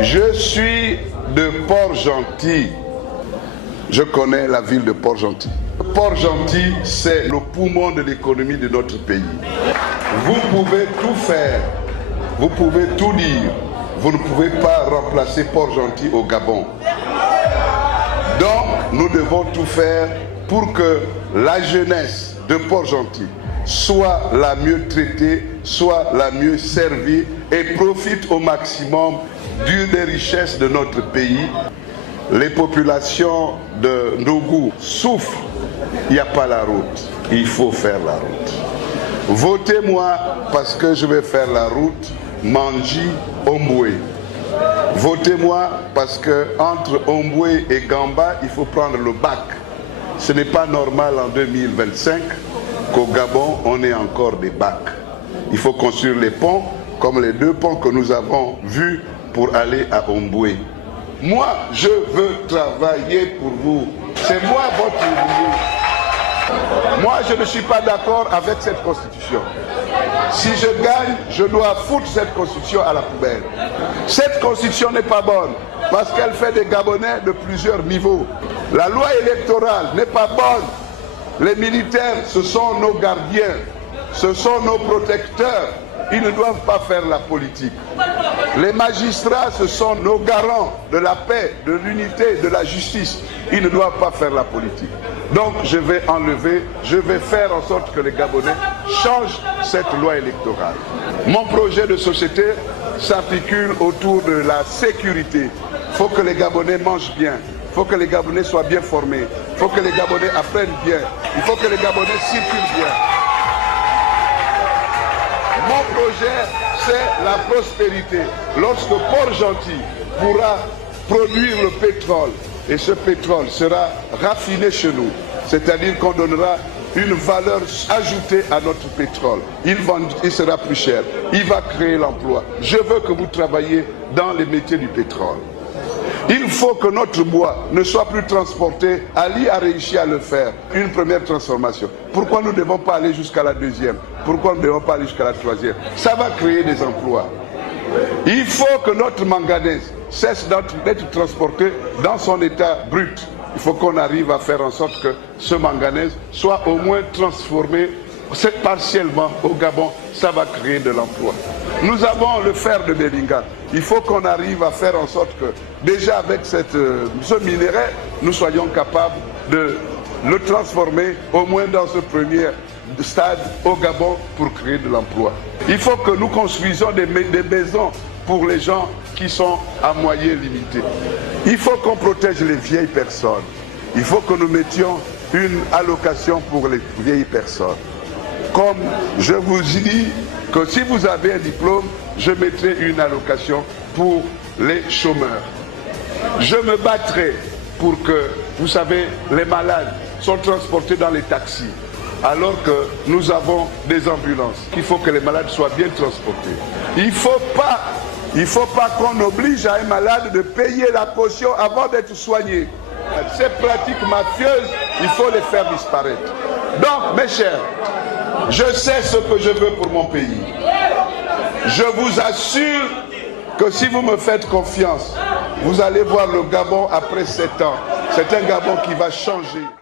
Je suis de Port-Gentil. Je connais la ville de Port-Gentil. Port-Gentil, c'est le poumon de l'économie de notre pays. Vous pouvez tout faire, vous pouvez tout dire. Vous ne pouvez pas remplacer Port-Gentil au Gabon. Donc, nous devons tout faire pour que la jeunesse de Port-Gentil soit la mieux traitée, soit la mieux servie et profite au maximum des richesses de notre pays. Les populations de Ndougou souffrent, il n'y a pas la route, il faut faire la route. Votez-moi parce que je vais faire la route Mandji-Omboué. Votez-moi parce que entre Omboué et Gamba, il faut prendre le bac. Ce n'est pas normal en 2025 qu'au Gabon, on ait encore des bacs. Il faut construire les ponts, comme les 2 ponts que nous avons vus pour aller à Omboué. Moi, je veux travailler pour vous. C'est moi votre ouvrier. Moi, je ne suis pas d'accord avec cette constitution. Si je gagne, je dois foutre cette constitution à la poubelle. Cette constitution n'est pas bonne parce qu'elle fait des Gabonais de plusieurs niveaux. La loi électorale n'est pas bonne. Les militaires, ce sont nos gardiens, ce sont nos protecteurs. Ils ne doivent pas faire la politique. Les magistrats, ce sont nos garants de la paix, de l'unité, de la justice. Ils ne doivent pas faire la politique. Donc je vais enlever, je vais faire en sorte que les Gabonais changent cette loi électorale. Mon projet de société s'articule autour de la sécurité. Il faut que les Gabonais mangent bien. Il faut que les Gabonais soient bien formés. Il faut que les Gabonais apprennent bien. Il faut que les Gabonais circulent bien. Mon projet, c'est la prospérité. Lorsque Port-Gentil pourra produire le pétrole, et ce pétrole sera raffiné chez nous, c'est-à-dire qu'on donnera une valeur ajoutée à notre pétrole. Il sera plus cher, il va créer l'emploi. Je veux que vous travailliez dans les métiers du pétrole. Il faut que notre bois ne soit plus transporté. Ali a réussi à le faire, une première transformation. Pourquoi nous ne devons pas aller jusqu'à la 2e? Pourquoi nous ne devons pas aller jusqu'à la 3e? Ça va créer des emplois. Il faut que notre manganèse cesse d'être transporté dans son état brut. Il faut qu'on arrive à faire en sorte que ce manganèse soit au moins transformé partiellement au Gabon. Ça va créer de l'emploi. Nous avons le fer de Belinga. Il faut qu'on arrive à faire en sorte que, déjà avec ce minerai, nous soyons capables de le transformer au moins dans ce premier stade au Gabon pour créer de l'emploi. Il faut que nous construisions des maisons pour les gens qui sont à moyens limités. Il faut qu'on protège les vieilles personnes. Il faut que nous mettions une allocation pour les vieilles personnes. Comme je vous dis que si vous avez un diplôme, je mettrai une allocation pour les chômeurs. Je me battrai pour que, vous savez, les malades sont transportés dans les taxis, alors que nous avons des ambulances. Il faut que les malades soient bien transportés. Il ne faut pas qu'on oblige à un malade de payer la caution avant d'être soigné. Ces pratiques mafieuses, il faut les faire disparaître. Donc, mes chers, je sais ce que je veux pour mon pays. Je vous assure que si vous me faites confiance, vous allez voir le Gabon après 7 ans. C'est un Gabon qui va changer.